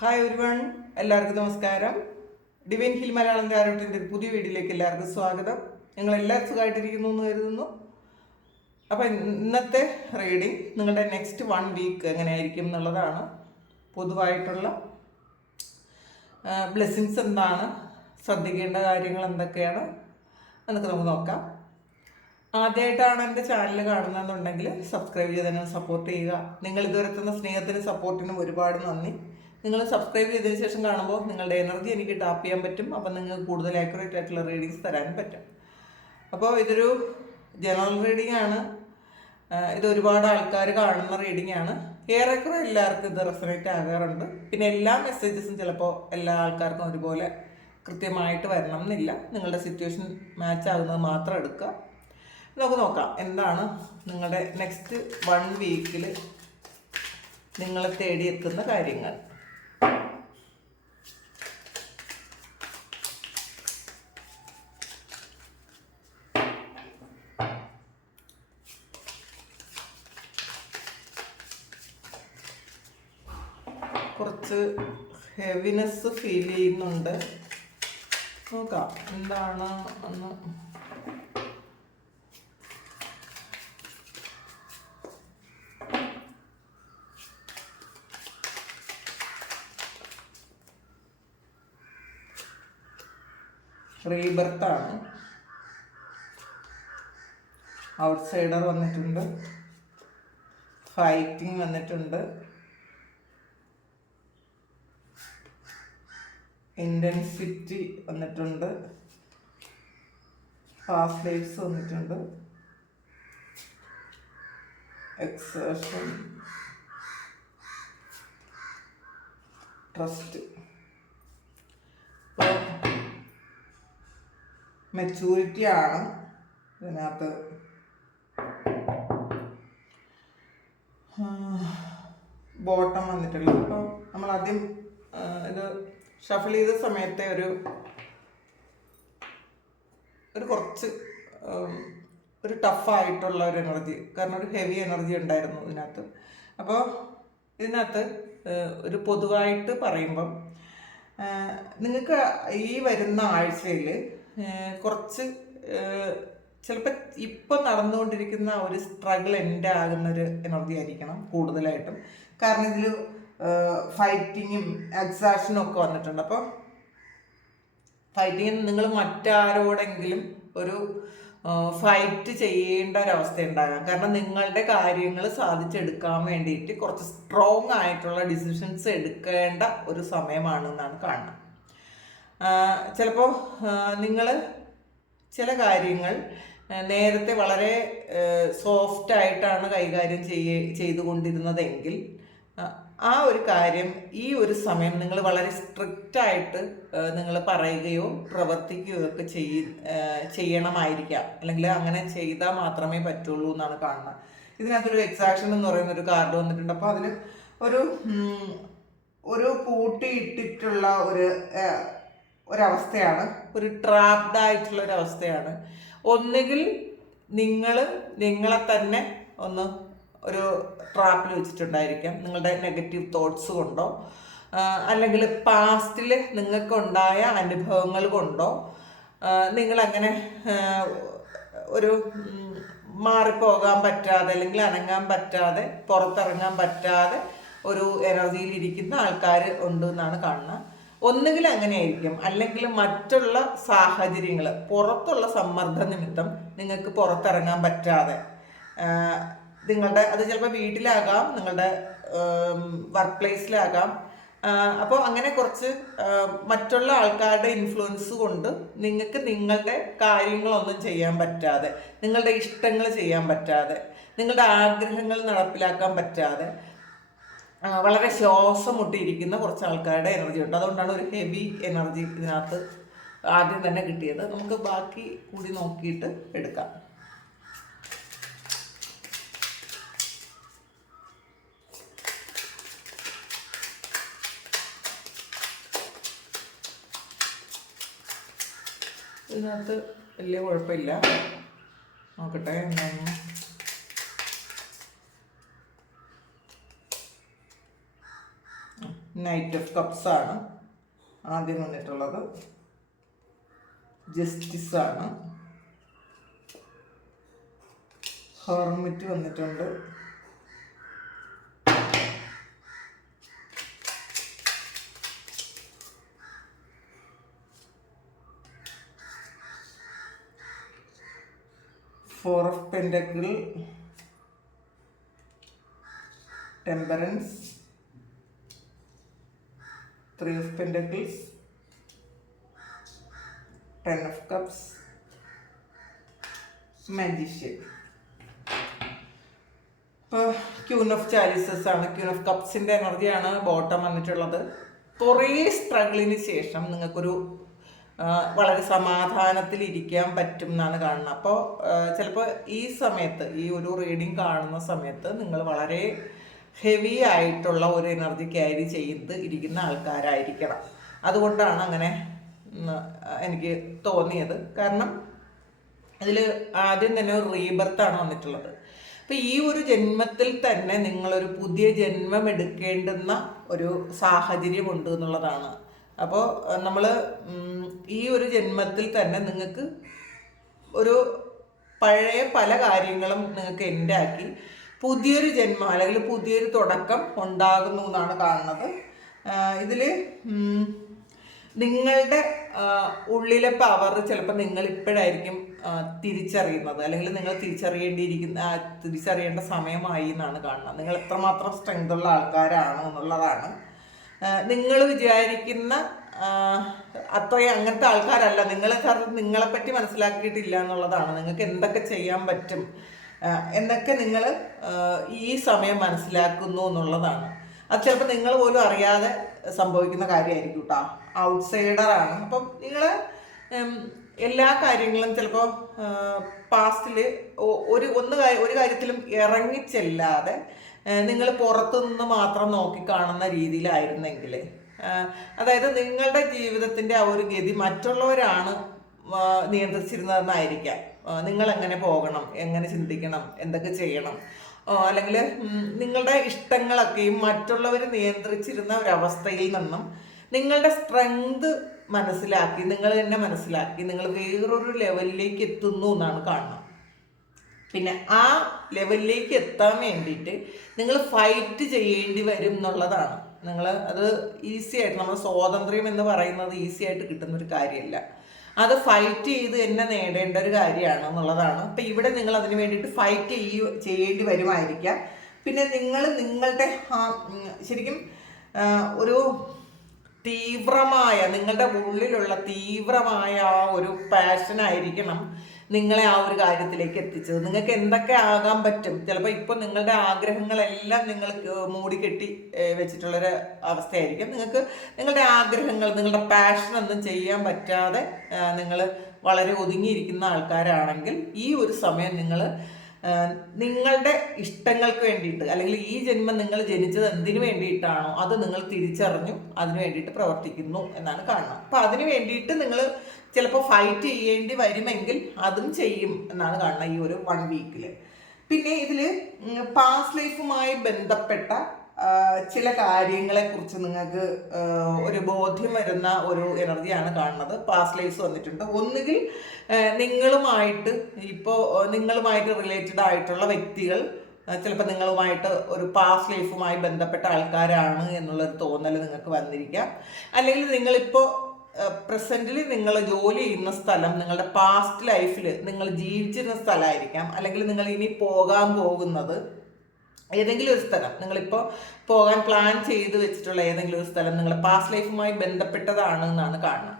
Hi ഒരുവൺ എല്ലാവർക്കും നമസ്കാരം. Divine hill Malayalam ടാരോട്ടിന്റെ പുതിയ വീഡിയോയിലേക്ക് എല്ലാവർക്കും സ്വാഗതം. ഞങ്ങൾ എല്ലാവരും സുഖമായിട്ടിരിക്കുന്നു എന്ന് കരുതുന്നു. അപ്പോൾ ഇന്നത്തെ റീഡിംഗ് നിങ്ങളുടെ നെക്സ്റ്റ് വൺ വീക്ക് എങ്ങനെയായിരിക്കും എന്നുള്ളതാണ് പൊതുവായിട്ടുള്ള ബ്ലെസ്സിങ്സ് എന്താണ് ശ്രദ്ധിക്കേണ്ട കാര്യങ്ങൾ എന്തൊക്കെയാണ് എന്നൊക്കെ നമുക്ക് നോക്കാം. ആദ്യമായിട്ടാണ് എന്റെ ചാനൽ കാണുന്നതെന്നുണ്ടെങ്കിൽ സബ്സ്ക്രൈബ് ചെയ്ത് തന്നെ സപ്പോർട്ട് ചെയ്യുക. നിങ്ങൾ ഇതുവരെ തന്ന സ്നേഹത്തിനും സപ്പോർട്ടിനും ഒരുപാട് നന്ദി. നിങ്ങൾ സബ്സ്ക്രൈബ് ചെയ്തതിന് ശേഷം കാണുമ്പോൾ നിങ്ങളുടെ എനർജി എനിക്ക് ടാപ്പ് ചെയ്യാൻ പറ്റും. അപ്പം നിങ്ങൾക്ക് കൂടുതൽ ആക്യുറേറ്റ് ആയിട്ടുള്ള റീഡിങ്സ് തരാൻ പറ്റും. അപ്പോൾ ഇതൊരു ജനറൽ റീഡിംഗ് ആണ്. ഇത് ഒരുപാട് ആൾക്കാർ കാണുന്ന റീഡിംഗ് ആണ്. ഏറെക്കുറെ എല്ലാവർക്കും ഇത് റെസനേറ്റ് ആകാറുണ്ട്. പിന്നെ എല്ലാ മെസ്സേജസും ചിലപ്പോൾ എല്ലാ ആൾക്കാർക്കും ഒരുപോലെ കൃത്യമായിട്ട് വരണം എന്നില്ല നിങ്ങളുടെ സിറ്റുവേഷൻ മാച്ച് ആകുന്നത് മാത്രം എടുക്കുക. നമുക്ക് നോക്കാം എന്താണ് നിങ്ങളുടെ നെക്സ്റ്റ് വൺ വീക്കിൽ നിങ്ങളെ തേടിയെത്തുന്ന കാര്യങ്ങൾ. കുറച്ച് ഹെവിനെസ് ഫീൽ ചെയ്യുന്നുണ്ട്. നോക്കാം എന്താണ് ഒന്ന്. റീബർത്താണ് ഔട്ട്സൈഡർ വന്നിട്ടുണ്ട്. ഫൈറ്റിംഗ് വന്നിട്ടുണ്ട്. ഇന്റൻസിറ്റി വന്നിട്ടുണ്ട്. ഹാഫ് ലൈഫ്സ് വന്നിട്ടുണ്ട്. എക്സേഷൻ ട്രസ്റ്റ് മെച്ചൂരിറ്റി ആണ് ഇതിനകത്ത്. ബോട്ടം വന്നിട്ടുള്ളത്. അപ്പം നമ്മൾ ആദ്യം ഇത് ഷഫിൾ ചെയ്ത സമയത്തെ ഒരു ഒരു കുറച്ച് ഒരു ടഫായിട്ടുള്ള ഒരു എനർജി കാരണം ഒരു ഹെവി എനർജി ഉണ്ടായിരുന്നു ഇതിനകത്ത്. അപ്പോൾ ഇതിനകത്ത് ഒരു പൊതുവായിട്ട് പറയുമ്പം നിങ്ങൾക്ക് ഈ വരുന്ന ആഴ്ചയിൽ കുറച്ച് ചിലപ്പോൾ ഇപ്പം നടന്നുകൊണ്ടിരിക്കുന്ന ഒരു സ്ട്രഗിൾ എന്റെ ആകുന്നൊരു എനർജി ആയിരിക്കണം കൂടുതലായിട്ടും. കാരണം ഇതിൽ ഫൈറ്റിങ്ങും എക്സാഷനും ഒക്കെ വന്നിട്ടുണ്ട്. അപ്പോൾ ഫൈറ്റിങ്ങിന് നിങ്ങൾ മറ്റാരോടെങ്കിലും ഒരു ഫൈറ്റ് ചെയ്യേണ്ട ഒരവസ്ഥ ഉണ്ടാകാം. കാരണം നിങ്ങളുടെ കാര്യങ്ങൾ സാധിച്ചെടുക്കാൻ വേണ്ടിയിട്ട് കുറച്ച് സ്ട്രോങ് ആയിട്ടുള്ള ഡിസിഷൻസ് എടുക്കേണ്ട ഒരു സമയമാണെന്നാണ് കാണുന്നത്. ചിലപ്പോൾ നിങ്ങൾ ചില കാര്യങ്ങൾ നേരത്തെ വളരെ സോഫ്റ്റ് ആയിട്ടാണ് കൈകാര്യം ചെയ്യ ചെയ്തുകൊണ്ടിരുന്നതെങ്കിൽ ആ, ഒരു കാര്യം ഈ ഒരു സമയം നിങ്ങൾ വളരെ സ്ട്രിക്റ്റ് ആയിട്ട് നിങ്ങൾ പറയുകയോ പ്രവർത്തിക്കുകയോ ഒക്കെ ചെയ്യ ചെയ്യണമായിരിക്കാം. അല്ലെങ്കിൽ അങ്ങനെ ചെയ്താൽ മാത്രമേ പറ്റുള്ളൂ എന്നാണ് കാണുന്നത്. ഇതിനകത്തൊരു എക്സാക്ഷൻ എന്ന് പറയുന്ന ഒരു കാർഡ് വന്നിട്ടുണ്ട്. അപ്പോൾ അതിൽ ഒരു ഒരു പൂട്ടിയിട്ടിട്ടുള്ള ഒരു ഒരവസ്ഥയാണ്. ഒരു ട്രാപ്ഡ് ആയിട്ടുള്ള ഒരു അവസ്ഥയാണ് ഒന്നുകിൽ നിങ്ങൾ നിങ്ങളെ തന്നെ ഒന്ന് ഒരു ട്രാപ്പിൽ വെച്ചിട്ടുണ്ടായിരിക്കാം. നിങ്ങളുടെ നെഗറ്റീവ് തോട്ട്സ് കൊണ്ടോ അല്ലെങ്കിൽ പാസ്റ്റിൽ നിങ്ങൾക്കുണ്ടായ അനുഭവങ്ങൾ കൊണ്ടോ നിങ്ങളങ്ങനെ ഒരു മാറിപ്പോകാൻ പറ്റാതെ അല്ലെങ്കിൽ അനങ്ങാൻ പറ്റാതെ പുറത്തിറങ്ങാൻ പറ്റാതെ ഒരു എനർജിയിൽ ഇരിക്കുന്ന ആൾക്കാർ ഉണ്ട് എന്നാണ് കാണുന്നത്. ഒന്നുകിൽ അങ്ങനെയായിരിക്കും. അല്ലെങ്കിൽ മറ്റുള്ള സാഹചര്യങ്ങൾ പുറത്തുള്ള സമ്മർദ്ദ നിമിത്തം നിങ്ങൾക്ക് പുറത്തിറങ്ങാൻ പറ്റാതെ നിങ്ങളുടെ അത് ചിലപ്പോൾ വീട്ടിലാകാം നിങ്ങളുടെ വർക്ക് പ്ലേസിലാകാം അപ്പോൾ അങ്ങനെ കുറച്ച് മറ്റുള്ള ആൾക്കാരുടെ ഇൻഫ്ലുവൻസ് കൊണ്ട് നിങ്ങൾക്ക് നിങ്ങളുടെ കാര്യങ്ങളൊന്നും ചെയ്യാൻ പറ്റാതെ നിങ്ങളുടെ ഇഷ്ടങ്ങൾ ചെയ്യാൻ പറ്റാതെ നിങ്ങളുടെ ആഗ്രഹങ്ങൾ നടപ്പിലാക്കാൻ പറ്റാതെ വളരെ ശ്വാസം മുട്ടിയിരിക്കുന്ന കുറച്ച് ആൾക്കാരുടെ എനർജി ഉണ്ട്. അതുകൊണ്ടാണ് ഒരു ഹെവി എനർജി ഇതിനകത്ത് ആദ്യം തന്നെ കിട്ടിയത്. നമുക്ക് ബാക്കി കൂടി നോക്കിയിട്ട് എടുക്കാം. ഇതിനകത്ത് വലിയ കുഴപ്പമില്ല. നോക്കട്ടെ എന്താണ് നൈറ്റ് ഓഫ് കപ്സ് ആണ് ആദ്യം വന്നിട്ടുള്ളത്. ജസ്റ്റിസ് ആണ്. ഹോർമിറ്റ് വന്നിട്ടുണ്ട്. Four of pentacle temperance three of pentacles ten of cups magician ഇപ്പോൾ ക്യൂൻ ഓഫ് ചാലിസസ് ആണ്. ക്യൂൻ ഓഫ് കപ്സിന്റെ എനർജിയാണ് ബോട്ടം വന്നിട്ടുള്ളത്. കുറേ സ്ട്രഗിളിന് ശേഷം നിങ്ങൾക്കൊരു വളരെ സമാധാനത്തിൽ ഇരിക്കാൻ പറ്റും എന്നാണ് കാണുന്നത് അപ്പോൾ ചിലപ്പോൾ ഈ സമയത്ത് ഈ ഒരു റീഡിങ് കാണുന്ന സമയത്ത് നിങ്ങൾ വളരെ ഹെവി ആയിട്ടുള്ള ഒരു എനർജി ക്യാരി ചെയ്ത് ഇരിക്കുന്ന ആൾക്കാരായിരിക്കണം. അതുകൊണ്ടാണ് അങ്ങനെ എനിക്ക് തോന്നിയത്. കാരണം ഇതിൽ ആദ്യം തന്നെ ഒരു റീബർത്താണ് വന്നിട്ടുള്ളത്. അപ്പം ഈ ഒരു ജന്മത്തിൽ തന്നെ നിങ്ങളൊരു പുതിയ ജന്മം എടുക്കേണ്ടുന്ന ഒരു സാഹചര്യമുണ്ട് എന്നുള്ളതാണ് അപ്പോൾ നമ്മൾ ഈ ഒരു ജന്മത്തിൽ തന്നെ നിങ്ങൾക്ക് ഒരു പഴയ പല കാര്യങ്ങളും നിങ്ങൾക്ക് എന്റെ ആക്കി പുതിയൊരു ജന്മം അല്ലെങ്കിൽ പുതിയൊരു തുടക്കം ഉണ്ടാകുന്നു എന്നാണ് കാണുന്നത്. ഇതിൽ നിങ്ങളുടെ ഉള്ളിലെ പവർ ചിലപ്പോൾ നിങ്ങൾ ഇപ്പോഴായിരിക്കും തിരിച്ചറിയുന്നത്. അല്ലെങ്കിൽ നിങ്ങൾ തിരിച്ചറിയേണ്ടിയിരിക്കുന്ന തിരിച്ചറിയേണ്ട സമയമായി എന്നാണ് കാണുന്നത്. നിങ്ങൾ എത്രമാത്രം സ്ട്രെങ്ത് ഉള്ള ആൾക്കാരാണ് എന്നുള്ളതാണ്. നിങ്ങൾ വിചാരിക്കുന്ന അത്രയും അങ്ങനത്തെ ആൾക്കാരല്ല. കാരണം നിങ്ങളെപ്പറ്റി മനസ്സിലാക്കിയിട്ടില്ല എന്നുള്ളതാണ്. നിങ്ങൾക്ക് എന്തൊക്കെ ചെയ്യാൻ പറ്റും? എന്നൊക്കെ നിങ്ങൾ ഈ സമയം മനസ്സിലാക്കുന്നു എന്നുള്ളതാണ്. അത് ചിലപ്പോൾ നിങ്ങൾ പോലും അറിയാതെ സംഭവിക്കുന്ന കാര്യമായിരിക്കും കേട്ടോ ഔട്ട്സൈഡറാണ് അപ്പം നിങ്ങൾ എല്ലാ കാര്യങ്ങളും ചിലപ്പോൾ പാസ്റ്റിൽ ഒരു ഒന്ന് ഒരു കാര്യത്തിലും ഇറങ്ങിച്ചെല്ലാതെ നിങ്ങൾ പുറത്തുനിന്ന് മാത്രം നോക്കിക്കാണുന്ന രീതിയിലായിരുന്നെങ്കിൽ. അതായത് നിങ്ങളുടെ ജീവിതത്തിന്റെ ആ ഒരു ഗതി മറ്റുള്ളവരാണ് നിയന്ത്രിച്ചിരുന്നതെന്നായിരിക്കാം. നിങ്ങൾ എങ്ങനെ പോകണം എങ്ങനെ ചിന്തിക്കണം എന്തൊക്കെ ചെയ്യണം. അല്ലെങ്കിൽ നിങ്ങളുടെ ഇഷ്ടങ്ങളൊക്കെയും മറ്റുള്ളവർ നിയന്ത്രിച്ചിരുന്ന ഒരവസ്ഥയിൽ നിന്നും നിങ്ങളുടെ സ്ട്രെങ്ത് മനസ്സിലാക്കി നിങ്ങൾ തന്നെ മനസ്സിലാക്കി നിങ്ങൾ വേറൊരു ലെവലിലേക്ക് എത്തുന്നു എന്നാണ് കാണുന്നത്. പിന്നെ ആ ലെവലിലേക്ക് എത്താൻ വേണ്ടിയിട്ട് നിങ്ങൾ ഫൈറ്റ് ചെയ്യേണ്ടി വരും എന്നുള്ളതാണ്. നിങ്ങൾ അത് ഈസി ആയിട്ട് നമ്മൾ സ്വാതന്ത്ര്യം എന്ന് പറയുന്നത് ഈസി ആയിട്ട് കിട്ടുന്ന ഒരു കാര്യമല്ല. അത് ഫൈറ്റ് ചെയ്ത് തന്നെ നേടേണ്ട ഒരു കാര്യമാണ് എന്നുള്ളതാണ്. അപ്പം ഇവിടെ നിങ്ങൾ അതിന് വേണ്ടിയിട്ട് ഫൈറ്റ് ചെയ്യ ചെയ്യേണ്ടി വരുമായിരിക്കാം. പിന്നെ നിങ്ങൾ നിങ്ങളുടെ ശരിക്കും ഒരു തീവ്രമായ നിങ്ങളുടെ ഉള്ളിലുള്ള തീവ്രമായ ആ ഒരു പാഷൻ ആയിരിക്കണം. നിങ്ങളെ ആ ഒരു കാര്യത്തിലേക്ക് എത്തിച്ചത്. നിങ്ങൾക്ക് എന്തൊക്കെ ആകാൻ പറ്റും? ചിലപ്പോൾ ഇപ്പോൾ നിങ്ങളുടെ ആഗ്രഹങ്ങളെല്ലാം നിങ്ങൾ മൂടിക്കെട്ടി വെച്ചിട്ടുള്ളൊരു അവസ്ഥയായിരിക്കും. നിങ്ങൾക്ക് നിങ്ങളുടെ ആഗ്രഹങ്ങൾ നിങ്ങളുടെ പാഷൻ ഒന്നും ചെയ്യാൻ പറ്റാതെ നിങ്ങൾ വളരെ ഒതുങ്ങിയിരിക്കുന്ന ആൾക്കാരാണെങ്കിൽ ഈ ഒരു സമയം നിങ്ങൾ നിങ്ങളുടെ ഇഷ്ടങ്ങൾക്ക് വേണ്ടിയിട്ട് അല്ലെങ്കിൽ ഈ ജന്മം നിങ്ങൾ ജനിച്ചത് എന്തിനു വേണ്ടിയിട്ടാണോ അത് നിങ്ങൾ തിരിച്ചറിഞ്ഞു അതിനു വേണ്ടിയിട്ട് പ്രവർത്തിക്കുന്നു എന്നാണ് കാണുന്നത് അപ്പം അതിനു വേണ്ടിയിട്ട് നിങ്ങൾ ചിലപ്പോൾ ഫൈറ്റ് ചെയ്യേണ്ടി വരുമെങ്കിൽ അതും ചെയ്യും എന്നാണ് കാണുന്നത് ഈ ഒരു വൺ വീക്കിൽ പിന്നെ ഇതിൽ പാസ് ലൈഫുമായി ബന്ധപ്പെട്ട ചില കാര്യങ്ങളെ കുറിച്ച് നിങ്ങൾക്ക് ഒരു ബോധ്യം വരുന്ന ഒരു എനർജിയാണ് കാണുന്നത്. പാസ് ലൈഫ് വന്നിട്ടുണ്ട്. ഒന്നുകിൽ നിങ്ങളുമായിട്ട് ഇപ്പോൾ നിങ്ങളുമായിട്ട് റിലേറ്റഡ് ആയിട്ടുള്ള വ്യക്തികൾ ചിലപ്പോൾ നിങ്ങളുമായിട്ട് ഒരു പാസ് ലൈഫുമായി ബന്ധപ്പെട്ട ആൾക്കാരാണ് എന്നുള്ളൊരു തോന്നൽ നിങ്ങൾക്ക് വന്നിരിക്കാം. അല്ലെങ്കിൽ നിങ്ങളിപ്പോൾ പ്രസന്റിൽ നിങ്ങൾ ജോലി ചെയ്യുന്ന സ്ഥലം നിങ്ങളുടെ പാസ്റ്റ് ലൈഫിൽ നിങ്ങൾ ജീവിച്ചിരുന്ന സ്ഥലമായിരിക്കാം. അല്ലെങ്കിൽ നിങ്ങൾ ഇനി പോകാൻ പോകുന്നത് ഏതെങ്കിലും ഒരു സ്ഥലം. നിങ്ങളിപ്പോൾ പോകാൻ പ്ലാൻ ചെയ്ത് വെച്ചിട്ടുള്ള ഏതെങ്കിലും ഒരു സ്ഥലം നിങ്ങളുടെ പാസ്റ്റ് ലൈഫുമായി ബന്ധപ്പെട്ടതാണ് എന്നാണ് കാണുന്നത്.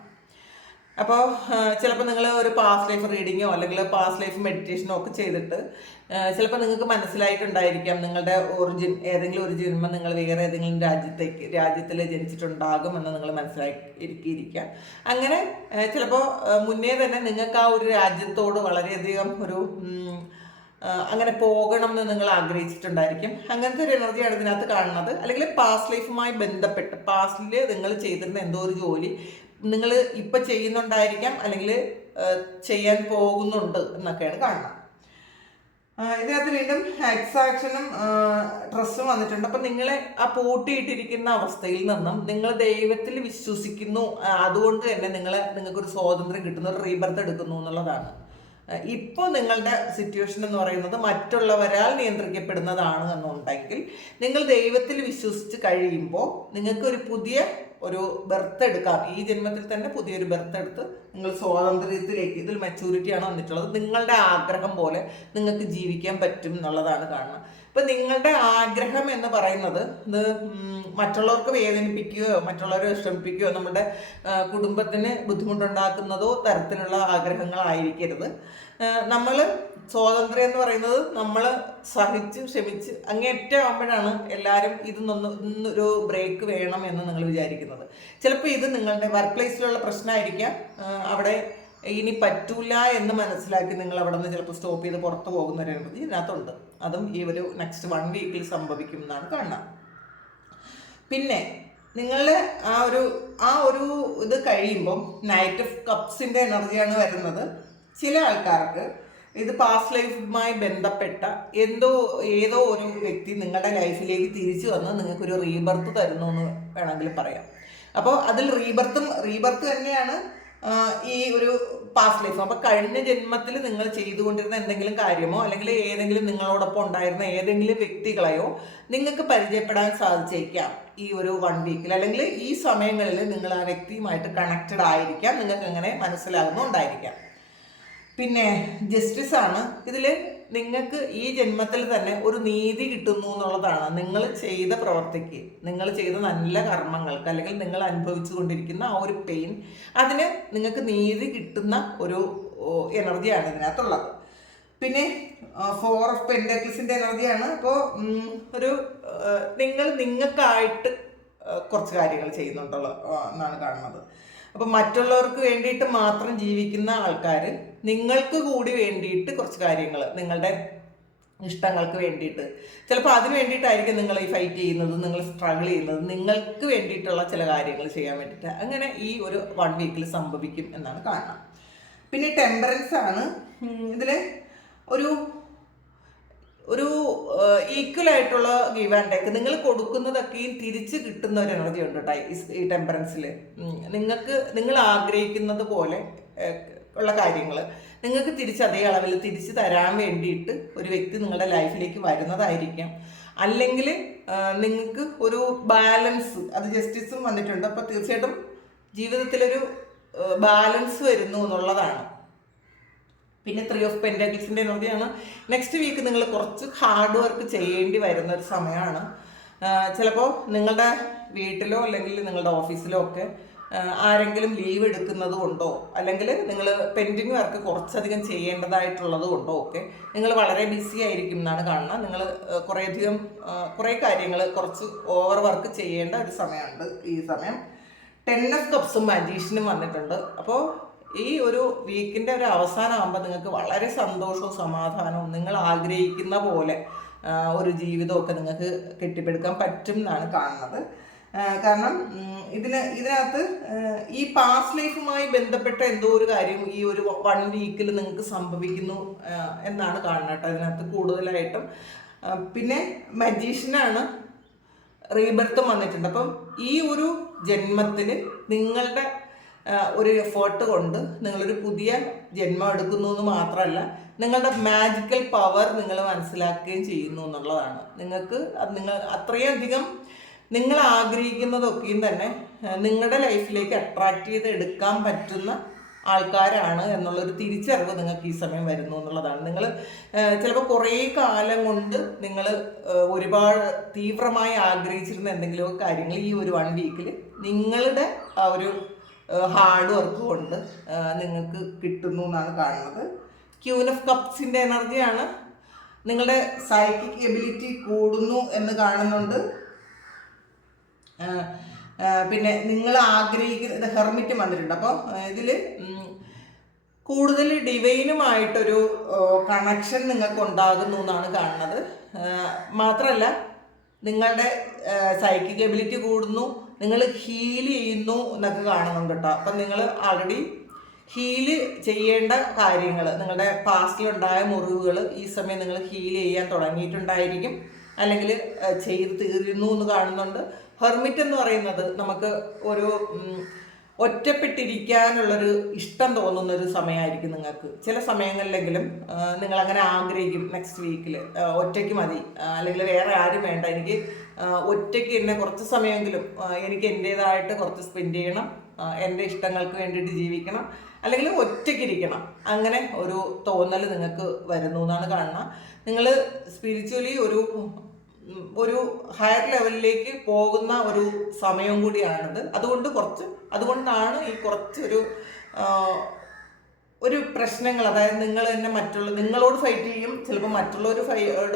അപ്പോൾ ചിലപ്പോൾ നിങ്ങൾ ഒരു പാസ്റ്റ് ലൈഫ് റീഡിങ്ങോ അല്ലെങ്കിൽ പാസ്റ്റ് ലൈഫ് മെഡിറ്റേഷനോ ഒക്കെ ചെയ്തിട്ട് ചിലപ്പോൾ നിങ്ങൾക്ക് മനസ്സിലായിട്ടുണ്ടായിരിക്കാം നിങ്ങളുടെ ഒറിജിൻ ഏതെങ്കിലും ഒരു ജന്മം നിങ്ങൾ വേറെ ഏതെങ്കിലും രാജ്യത്തേക്ക് രാജ്യത്തിൽ ജനിച്ചിട്ടുണ്ടാകും എന്ന് നിങ്ങൾ മനസ്സിലാക്കിയിരിക്കാം അങ്ങനെ ചിലപ്പോൾ മുന്നേ തന്നെ നിങ്ങൾക്ക് ആ ഒരു രാജ്യത്തോട് വളരെയധികം ഒരു അങ്ങനെ പോകണം എന്ന് നിങ്ങൾ ആഗ്രഹിച്ചിട്ടുണ്ടായിരിക്കും. അങ്ങനത്തെ ഒരു എനർജിയാണ് ഇതിനകത്ത് കാണുന്നത്. അല്ലെങ്കിൽ പാസ്റ്റ് ലൈഫുമായി ബന്ധപ്പെട്ട് പാസ്റ്റിൽ നിങ്ങൾ ചെയ്തിരുന്ന എന്തോ ഒരു ജോലി നിങ്ങൾ ഇപ്പം ചെയ്യുന്നുണ്ടായിരിക്കാം അല്ലെങ്കിൽ ചെയ്യാൻ പോകുന്നുണ്ട് എന്നൊക്കെയാണ് കാണുന്നത്. ഇതിനകത്ത് വീണ്ടും എക്സാക്ഷനും ഡ്രസ്സും വന്നിട്ടുണ്ട്. അപ്പം നിങ്ങളെ ആ പൂട്ടിയിട്ടിരിക്കുന്ന അവസ്ഥയിൽ നിന്നും നിങ്ങൾ ദൈവത്തിൽ വിശ്വസിക്കുന്നു അതുകൊണ്ട് തന്നെ നിങ്ങൾ നിങ്ങൾക്കൊരു സ്വാതന്ത്ര്യം കിട്ടുന്നു ഒരു റീബർത്ത് എടുക്കുന്നു എന്നുള്ളതാണ്. ഇപ്പോൾ നിങ്ങളുടെ സിറ്റുവേഷൻ എന്ന് പറയുന്നത് മറ്റുള്ളവരാൽ നിയന്ത്രിക്കപ്പെടുന്നതാണ് എന്നുണ്ടെങ്കിൽ നിങ്ങൾ ദൈവത്തിൽ വിശ്വസിച്ച് കഴിയുമ്പോൾ നിങ്ങൾക്ക് ഒരു പുതിയ ഒരു ബർത്ത് എടുക്കാം. ഈ ജന്മത്തിൽ തന്നെ പുതിയൊരു ബർത്ത് എടുത്ത് നിങ്ങൾ സ്വാതന്ത്ര്യത്തിലേക്ക് ഇതിൽ മെച്ചൂരിറ്റിയാണ് വന്നിട്ടുള്ളത്. നിങ്ങളുടെ ആഗ്രഹം പോലെ നിങ്ങൾക്ക് ജീവിക്കാൻ പറ്റും എന്നുള്ളതാണ് കാണുന്നത് ഇപ്പം നിങ്ങളുടെ ആഗ്രഹം എന്ന് പറയുന്നത് ഇത് മറ്റുള്ളവർക്ക് വേദനിപ്പിക്കുകയോ മറ്റുള്ളവരെ വിഷമിപ്പിക്കുകയോ നമ്മുടെ കുടുംബത്തിന് ബുദ്ധിമുട്ടുണ്ടാക്കുന്നതോ തരത്തിലുള്ള ആഗ്രഹങ്ങളായിരിക്കരുത്. നമ്മൾ സ്വാതന്ത്ര്യം എന്ന് പറയുന്നത് നമ്മൾ സഹിച്ച് ക്ഷമിച്ച് അങ്ങേറ്റം ആകുമ്പോഴാണ് എല്ലാവരും ഇതിന്നൊന്ന് ഇന്നൊരു ബ്രേക്ക് വേണം എന്ന് നിങ്ങൾ വിചാരിക്കുന്നത്. ചിലപ്പോൾ ഇത് നിങ്ങളുടെ വർക്ക് പ്ലേസിലുള്ള പ്രശ്നമായിരിക്കാം. അവിടെ ഇനി പറ്റൂല എന്ന് മനസ്സിലാക്കി നിങ്ങൾ അവിടെ നിന്ന് ചിലപ്പോൾ സ്റ്റോപ്പ് ചെയ്ത് പുറത്ത് പോകുന്ന ഒരു ഇതിനകത്തുണ്ട്. അതും ഈ ഒരു നെക്സ്റ്റ് വൺ വീക്കിൽ സംഭവിക്കും എന്നാണ് കാണുന്നത്. പിന്നെ നിങ്ങളുടെ ആ ഒരു ആ ഒരു ഇത് കഴിയുമ്പം നൈറ്റ് ഓഫ് കപ്സിന്റെ എനർജിയാണ് വരുന്നത്. ചില ആൾക്കാർക്ക് ഇത് പാസ്റ്റ് ലൈഫുമായി ബന്ധപ്പെട്ട എന്തോ ഏതോ ഒരു വ്യക്തി നിങ്ങളുടെ ലൈഫിലേക്ക് തിരിച്ചു വന്ന് നിങ്ങൾക്കൊരു റീബർത്ത് തരുന്നു എന്ന് വേണമെങ്കിൽ പറയാം. അപ്പോൾ അതിൽ റീബർത്തും റീബർത്ത് തന്നെയാണ് ഈ ഒരു പാസ്റ്റ് ലൈഫ് അപ്പൊ കഴിഞ്ഞ ജന്മത്തിൽ നിങ്ങൾ ചെയ്തുകൊണ്ടിരുന്ന എന്തെങ്കിലും കാര്യമോ അല്ലെങ്കിൽ ഏതെങ്കിലും നിങ്ങളോടൊപ്പം ഉണ്ടായിരുന്ന ഏതെങ്കിലും വ്യക്തികളെയോ നിങ്ങൾക്ക് പരിചയപ്പെടാൻ സാധിച്ചേക്കാം ഈ ഒരു വൺ വീക്കിൽ അല്ലെങ്കിൽ ഈ സമയങ്ങളിൽ നിങ്ങൾ ആ വ്യക്തിയുമായിട്ട് കണക്റ്റഡ് ആയിരിക്കാം നിങ്ങൾക്ക് അങ്ങനെ മനസ്സിലാകുന്നുണ്ടായിരിക്കാം. പിന്നെ ജസ്റ്റിസ് ആണ്. ഇതിൽ നിങ്ങൾക്ക് ഈ ജന്മത്തിൽ തന്നെ ഒരു നീതി കിട്ടുന്നു എന്നുള്ളതാണ്. നിങ്ങൾ ചെയ്ത പ്രവർത്തിക്ക് നിങ്ങൾ ചെയ്ത നല്ല കർമ്മങ്ങൾക്ക് അല്ലെങ്കിൽ നിങ്ങൾ അനുഭവിച്ചു കൊണ്ടിരിക്കുന്ന ആ ഒരു പെയിൻ അതിന് നിങ്ങൾക്ക് നീതി കിട്ടുന്ന ഒരു എനർജിയാണ് ഇതിനകത്തുള്ളത്. പിന്നെ ഫോർ ഓഫ് പെൻഡക്ലിസിന്റെ എനർജിയാണ്. അപ്പോൾ ഒരു നിങ്ങൾ നിങ്ങൾക്കായിട്ട് കുറച്ച് കാര്യങ്ങൾ ചെയ്യുന്നുണ്ടുള്ള എന്നാണ് കാണുന്നത്. അപ്പം മറ്റുള്ളവർക്ക് വേണ്ടിയിട്ട് മാത്രം ജീവിക്കുന്ന ആൾക്കാർ നിങ്ങൾക്ക് കൂടി വേണ്ടിയിട്ട് കുറച്ച് കാര്യങ്ങൾ നിങ്ങളുടെ ഇഷ്ടങ്ങൾക്ക് വേണ്ടിയിട്ട്. ചിലപ്പോൾ അതിന് വേണ്ടിയിട്ടായിരിക്കും നിങ്ങൾ ഈ ഫൈറ്റ് ചെയ്യുന്നത് നിങ്ങൾ സ്ട്രഗിൾ ചെയ്യുന്നത്. നിങ്ങൾക്ക് വേണ്ടിയിട്ടുള്ള ചില കാര്യങ്ങൾ ചെയ്യാൻ വേണ്ടിയിട്ട്. അങ്ങനെ ഈ ഒരു വൺ വീക്കിൽ സംഭവിക്കും എന്നാണ് കാരണം പിന്നെ ടെമ്പറൻസ് ആണ്. ഇതിൽ ഒരു ഒരു ഈക്വൽ ആയിട്ടുള്ള ഗീവ് ആൻഡ് ടേക്ക് നിങ്ങൾ കൊടുക്കുന്നതൊക്കെയും തിരിച്ച് കിട്ടുന്ന ഒരു എനർജി ഉണ്ട് കേട്ടോ ഈ- ടെമ്പറൻസിൽ നിങ്ങൾക്ക് നിങ്ങൾ ആഗ്രഹിക്കുന്നത് പോലെ ഉള്ള കാര്യങ്ങൾ നിങ്ങൾക്ക് തിരിച്ച് അതേ അളവിൽ തിരിച്ച് തരാൻ വേണ്ടിയിട്ട് ഒരു വ്യക്തി നിങ്ങളുടെ ലൈഫിലേക്ക് വരുന്നതായിരിക്കാം. അല്ലെങ്കിൽ നിങ്ങൾക്ക് ഒരു ബാലൻസ് അത് ജസ്റ്റിസും വന്നിട്ടുണ്ട്. അപ്പോൾ തീർച്ചയായിട്ടും ജീവിതത്തിലൊരു ബാലൻസ് വരുന്നു എന്നുള്ളതാണ്. പിന്നെ ത്രീ ഓഫ് പെന്റാക്കിൾസിന്റെ എനർജിയാണ് നെക്സ്റ്റ് വീക്ക് നിങ്ങൾ കുറച്ച് ഹാർഡ് വർക്ക് ചെയ്യേണ്ടി വരുന്ന ഒരു സമയമാണ്. ചിലപ്പോൾ നിങ്ങളുടെ വീട്ടിലോ അല്ലെങ്കിൽ നിങ്ങളുടെ ഓഫീസിലോ ഒക്കെ ആരെങ്കിലും ലീവ് എടുക്കുന്നത് കൊണ്ടോ അല്ലെങ്കിൽ നിങ്ങൾ പെൻഡിങ് വർക്ക് കുറച്ചധികം ചെയ്യേണ്ടതായിട്ടുള്ളത് കൊണ്ടോ ഒക്കെ നിങ്ങൾ വളരെ ബിസി ആയിരിക്കും എന്നാണ് കാണുന്നത്. നിങ്ങൾ കുറേയധികം കുറേ കാര്യങ്ങൾ കുറച്ച് ഓവർ വർക്ക് ചെയ്യേണ്ട ഒരു സമയമുണ്ട് ഈ സമയം. ടെൻ ഓഫ് കപ്സും മജീഷനും വന്നിട്ടുണ്ട്. അപ്പോൾ ഈ ഒരു വീക്കിന്റെ ഒരു അവസാനമാകുമ്പോൾ നിങ്ങൾക്ക് വളരെ സന്തോഷവും സമാധാനവും നിങ്ങൾ ആഗ്രഹിക്കുന്ന പോലെ ഒരു ജീവിതമൊക്കെ നിങ്ങൾക്ക് കെട്ടിപ്പടുക്കാൻ പറ്റും എന്നാണ് കാണുന്നത്. കാരണം ഇതിന് ഇതിനകത്ത് ഈ പാസ്റ്റ് ലൈഫുമായി ബന്ധപ്പെട്ട എന്തോ ഒരു കാര്യം ഈ ഒരു വൺ വീക്കിൽ നിങ്ങൾക്ക് സംഭവിക്കുന്നു എന്നാണ് കാണുന്നത് കേട്ടോ. ഇതിനകത്ത് കൂടുതലായിട്ടും പിന്നെ മജീഷ്യനാണ് റീബർത്തും വന്നിട്ടുണ്ട്. അപ്പം ഈ ഒരു ജന്മത്തിൽ നിങ്ങളുടെ ഒരു എഫേർട്ട് കൊണ്ട് നിങ്ങളൊരു പുതിയ ജന്മം എടുക്കുന്നു എന്ന് മാത്രമല്ല നിങ്ങളുടെ മാജിക്കൽ പവർ നിങ്ങൾ മനസ്സിലാക്കുകയും ചെയ്യുന്നു എന്നുള്ളതാണ്. നിങ്ങൾക്ക് നിങ്ങൾ അത്രയധികം നിങ്ങൾ ആഗ്രഹിക്കുന്നതൊക്കെയും തന്നെ നിങ്ങളുടെ ലൈഫിലേക്ക് അട്രാക്റ്റ് ചെയ്ത് എടുക്കാൻ പറ്റുന്ന ആൾക്കാരാണ് എന്നുള്ളൊരു തിരിച്ചറിവ് നിങ്ങൾക്ക് ഈ സമയം വരുന്നു എന്നുള്ളതാണ്. നിങ്ങൾ ചിലപ്പോൾ കുറേ കാലം കൊണ്ട് നിങ്ങൾ ഒരുപാട് തീവ്രമായി ആഗ്രഹിച്ചിരുന്ന എന്തെങ്കിലും കാര്യങ്ങൾ ഈ ഒരു വൺ വീക്കിൽ നിങ്ങളുടെ ആ ഒരു ഹാർഡ് വർക്ക് കൊണ്ട് നിങ്ങൾക്ക് കിട്ടുന്നു എന്നാണ് കാണുന്നത്. ക്യൂൻ ഓഫ് കപ്സിന്റെ എനർജിയാണ് നിങ്ങളുടെ സൈക്കിക് എബിലിറ്റി കൂടുന്നു എന്ന് കാണുന്നുണ്ട്. പിന്നെ നിങ്ങൾ ആഗ്രഹിക്കുന്ന ഹെർമിറ്റ് വന്നിട്ടുണ്ട്. അപ്പോൾ ഇതിൽ കൂടുതൽ ഡിവൈനുമായിട്ടൊരു കണക്ഷൻ നിങ്ങൾക്ക് ഉണ്ടാകുന്നു എന്നാണ് കാണുന്നത്. മാത്രമല്ല നിങ്ങളുടെ സൈക്കിക് എബിലിറ്റി കൂടുന്നു നിങ്ങൾ ഹീൽ ചെയ്യുന്നു എന്നൊക്കെ കാണുന്നുണ്ട് കേട്ടോ. അപ്പം നിങ്ങൾ ആൾറെഡി ഹീൽ ചെയ്യേണ്ട കാര്യങ്ങൾ നിങ്ങളുടെ പാസ്റ്റിലുണ്ടായ മുറിവുകൾ ഈ സമയം നിങ്ങൾ ഹീൽ ചെയ്യാൻ തുടങ്ങിയിട്ടുണ്ടായിരിക്കും. അല്ലെങ്കിൽ ചെയ്ത് തീരുന്നു എന്ന് കാണുന്നുണ്ട്. ഹെർമിറ്റ് എന്ന് പറയുന്നത് നമുക്ക് ഒരു ഒറ്റപ്പെട്ടിരിക്കാനുള്ളൊരു ഇഷ്ടം തോന്നുന്ന ഒരു സമയമായിരിക്കും നിങ്ങൾക്ക്. ചില സമയങ്ങളിലെങ്കിലും നിങ്ങൾ അങ്ങനെ ആഗ്രഹിക്കും നെക്സ്റ്റ് വീക്കിൽ ഒറ്റയ്ക്ക് മതി. അല്ലെങ്കിൽ വേറെ ആരും വേണ്ട. എനിക്ക് ഒറ്റയ്ക്ക് എന്നെ കുറച്ച് സമയമെങ്കിലും എനിക്ക് എന്റേതായിട്ട് കുറച്ച് സ്പെൻഡ് ചെയ്യണം. എന്റെ ഇഷ്ടങ്ങൾക്ക് വേണ്ടിയിട്ട് ജീവിക്കണം. അല്ലെങ്കിൽ ഒറ്റയ്ക്കിരിക്കണം അങ്ങനെ ഒരു തോന്നൽ നിങ്ങൾക്ക് വരുന്നു എന്നാണ് കാണുന്നത്. നിങ്ങൾ സ്പിരിച്വലി ഒരു ഒരു ഹയർ ലെവലിലേക്ക് പോകുന്ന ഒരു സമയം കൂടിയാണിത്. അതുകൊണ്ട് കുറച്ച് അതുകൊണ്ടാണ് ഈ കുറച്ചൊരു ഒരു പ്രശ്നങ്ങൾ അതായത് നിങ്ങൾ തന്നെ മറ്റുള്ള നിങ്ങളോട് ഫൈറ്റ് ചെയ്യും ചിലപ്പോൾ മറ്റുള്ളവർ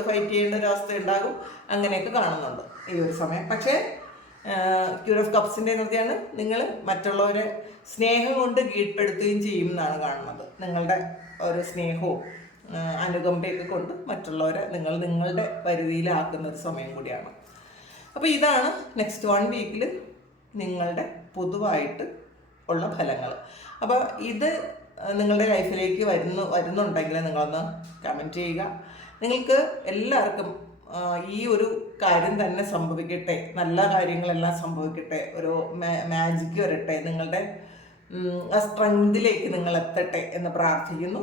ഫൈറ്റ് ചെയ്യേണ്ട ഒരു അവസ്ഥ ഉണ്ടാകും അങ്ങനെയൊക്കെ കാണുന്നുണ്ട് ഈ ഒരു സമയം. പക്ഷേ ക്യൂർ ഓഫ് കപ്സിന്റെ നിർത്തിയാണ് നിങ്ങൾ മറ്റുള്ളവരെ സ്നേഹം കൊണ്ട് കീഴ്പ്പെടുത്തുകയും ചെയ്യും എന്നാണ് കാണുന്നത്. നിങ്ങളുടെ ഒരു സ്നേഹവും അനുകമ്പയൊക്കെ കൊണ്ട് മറ്റുള്ളവരെ നിങ്ങൾ നിങ്ങളുടെ പരിധിയിലാക്കുന്ന ഒരു സമയം കൂടിയാണ്. അപ്പോൾ ഇതാണ് നെക്സ്റ്റ് വൺ വീക്കിൽ നിങ്ങളുടെ പൊതുവായിട്ട് ഉള്ള ഫലങ്ങൾ. അപ്പോൾ ഇത് നിങ്ങളുടെ ലൈഫിലേക്ക് വരുന്നു വരുന്നുണ്ടെങ്കിൽ നിങ്ങളൊന്ന് കമന്റ് ചെയ്യുക. നിങ്ങൾക്ക് എല്ലാവർക്കും ഈ ഒരു കാര്യം തന്നെ സംഭവിക്കട്ടെ നല്ല കാര്യങ്ങളെല്ലാം സംഭവിക്കട്ടെ ഒരു മാജിക്ക് വരട്ടെ നിങ്ങളുടെ ആ സ്ട്രെങ്തിലേക്ക് നിങ്ങൾ എത്തട്ടെ എന്ന് പ്രാർത്ഥിക്കുന്നു.